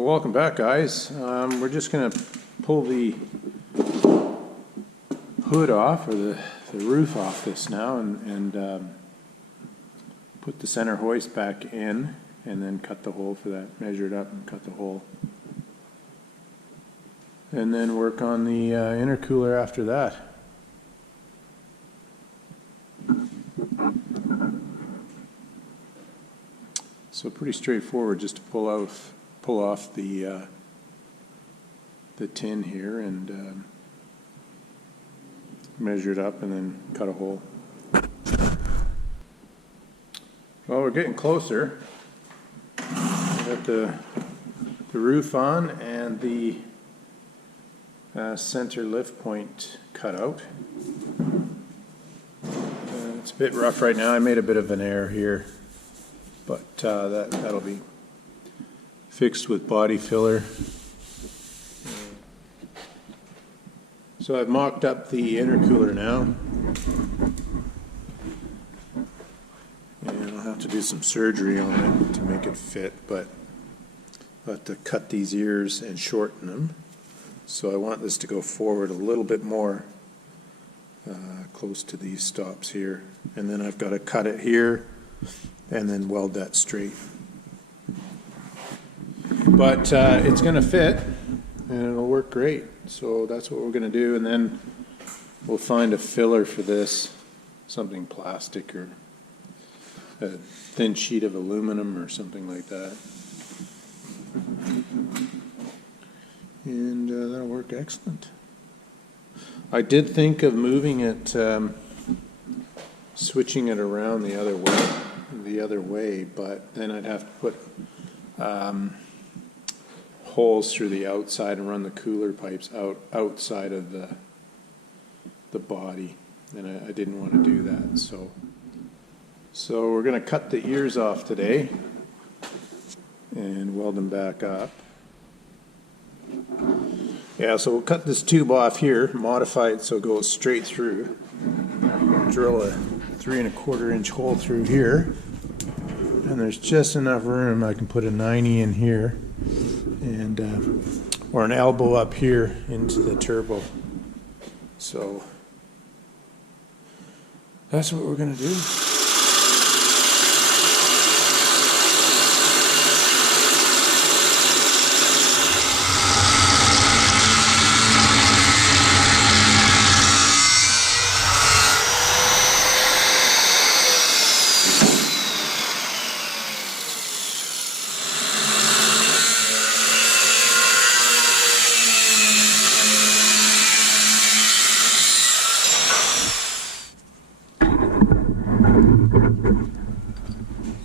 Well, welcome back, guys. We're just going to pull the hood off, or the roof off this now, and put the center hoist back in, and then cut the hole for that. Measure it up and cut the hole. And then work on the intercooler after that. So pretty straightforward, just to pull off the tin here and measure it up and then cut a hole. Well, we're getting closer. We got the roof on and the center lift point cut out. It's a bit rough right now. I made a bit of an error here, but that'll be fixed with body filler. So I've mocked up the intercooler now, and I'll have to do some surgery on it to make it fit, but I'll have to cut these ears and shorten them. So I want this to go forward a little bit more, close to these stops here, and then I've got to cut it here and then weld that straight. But it's going to fit and it'll work great. So that's what we're going to do, and then we'll find a filler for this, something plastic or a thin sheet of aluminum or something like that. And that'll work excellent. I did think of moving it, switching it around the other way, but then I'd have to put holes through the outside and run the cooler pipes outside of the body, and I didn't want to do that. So we're going to cut the ears off today and weld them back up. Yeah, so we'll cut this tube off here, modify it so it goes straight through. Drill a 3 1/4 inch hole through here, and there's just enough room. I can put a 90 in here, and or an elbow up here into the turbo. So that's what we're going to do.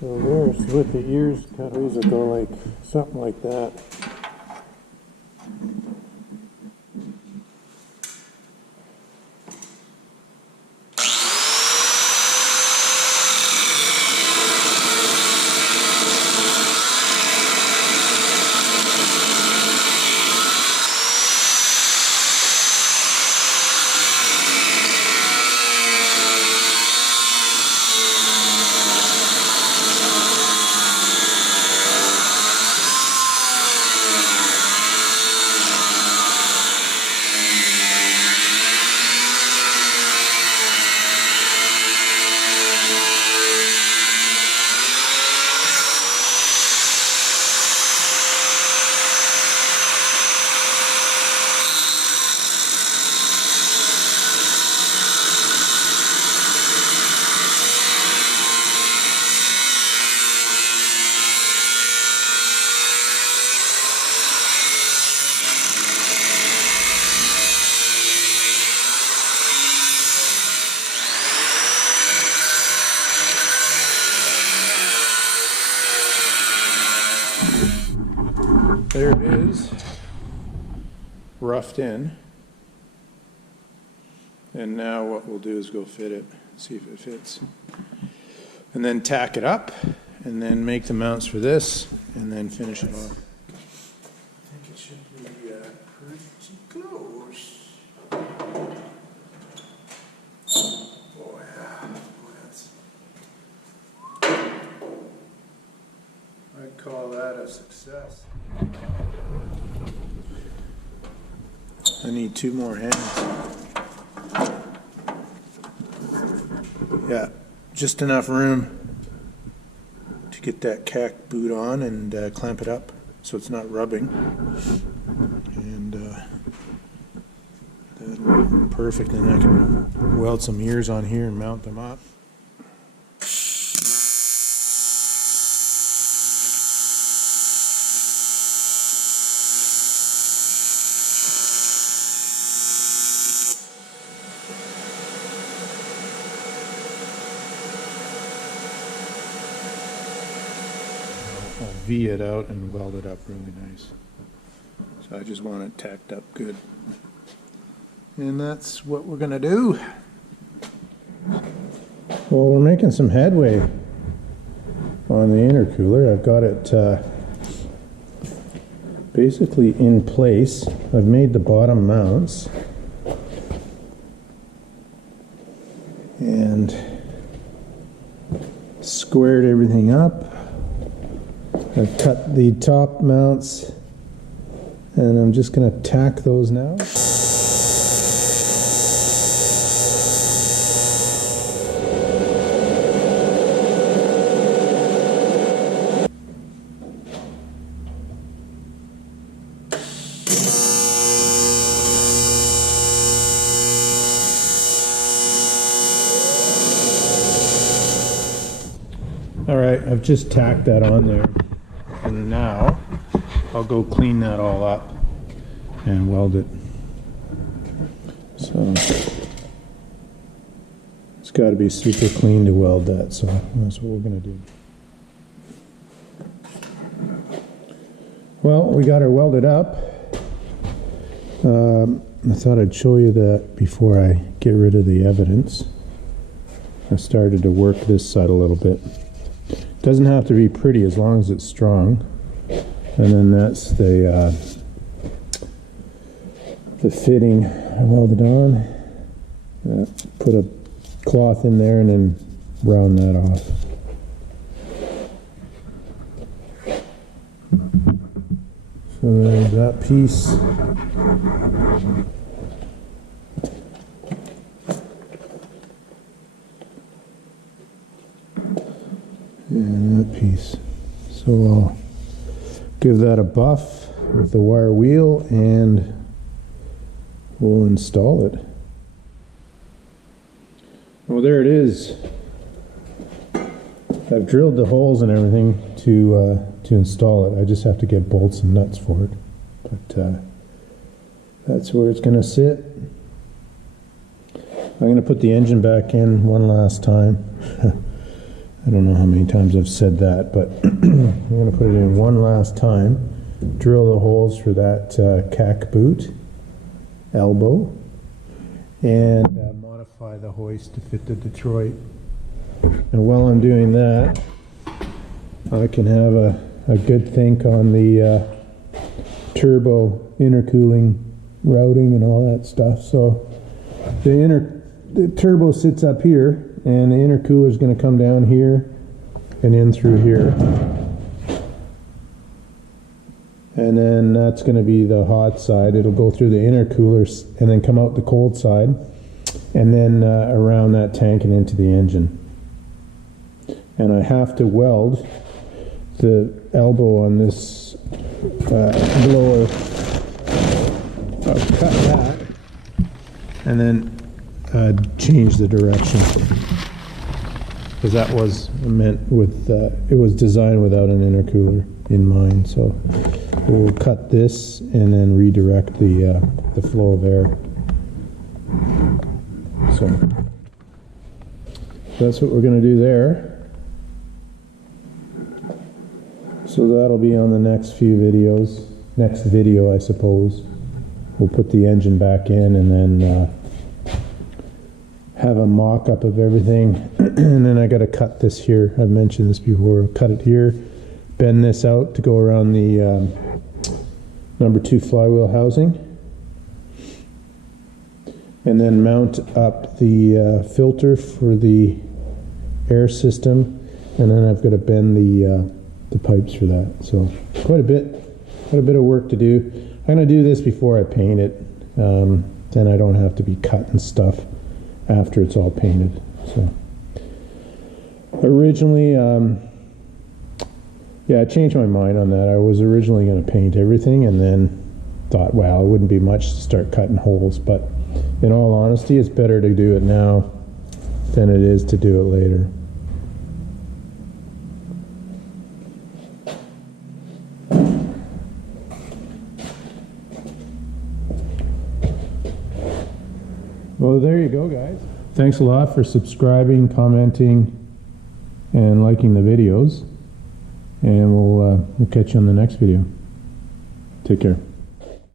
So there's with the ears cut. These will go like something like that. There it is, roughed in. And now what we'll do is go fit it, see if it fits. And then tack it up, and then make the mounts for this, and then finish it off. I think it should be pretty close. call that a success. I need 2 more hands. Yeah, just enough room to get that cack boot on and clamp it up so it's not rubbing. And that'll be perfect, and I can weld some ears on here and mount them up. I'll V it out and weld it up really nice. So I just want it tacked up good. And that's what we're gonna do. Well, we're making some headway on the intercooler. I've got it basically in place. I've made the bottom mounts. And squared everything up. I've cut the top mounts, and I'm just going to tack those now. All right, I've just tacked that on there. And now I'll go clean that all up and weld it. So it's got to be super clean to weld that, so that's what we're going to do. Well, we got her welded up. I thought I'd show you that before I get rid of the evidence. I started to work this side a little bit. Doesn't have to be pretty as long as it's strong. And then that's the fitting I welded on. Put a cloth in there and then round that off. So there's that piece. And that piece. So I'll give that a buff with the wire wheel and we'll install it. Well, there it is. I've drilled the holes and everything to install it. I just have to get bolts and nuts for it. But that's where it's going to sit. I'm going to put the engine back in one last time. I don't know how many times I've said that, but I'm going to put it in one last time, drill the holes for that cack boot, elbow, and modify the hoist to fit the Detroit. And while I'm doing that, I can have a good think on the turbo intercooling routing and all that stuff. So the turbo sits up here, and the intercooler is going to come down here and in through here. And then that's going to be the hot side. It'll go through the intercooler and then come out the cold side, and then around that tank and into the engine. And I have to weld the elbow on this blower. I'll cut that and then change the direction, because that was meant with it was designed without an intercooler in mind. So we'll cut this and then redirect the flow of air. So that's what we're going to do there. So that'll be on the next few videos. Next video, I suppose. We'll put the engine back in and then have a mock-up of everything. And then I got to cut this here. I've mentioned this before. Cut it here, bend this out to go around the number 2 flywheel housing, and then mount up the filter for the air system. And then I've got to bend the the pipes for that. So quite a bit of work to do. I'm gonna do this before I paint it. Then I don't have to be cutting stuff after it's all painted. So originally, yeah, I changed my mind on that. I was originally going to paint everything and then thought, well, it wouldn't be much to start cutting holes. But in all honesty, it's better to do it now than it is to do it later. Well, there you go, guys. Thanks a lot for subscribing, commenting, and liking the videos. And we'll catch you on the next video. Take care.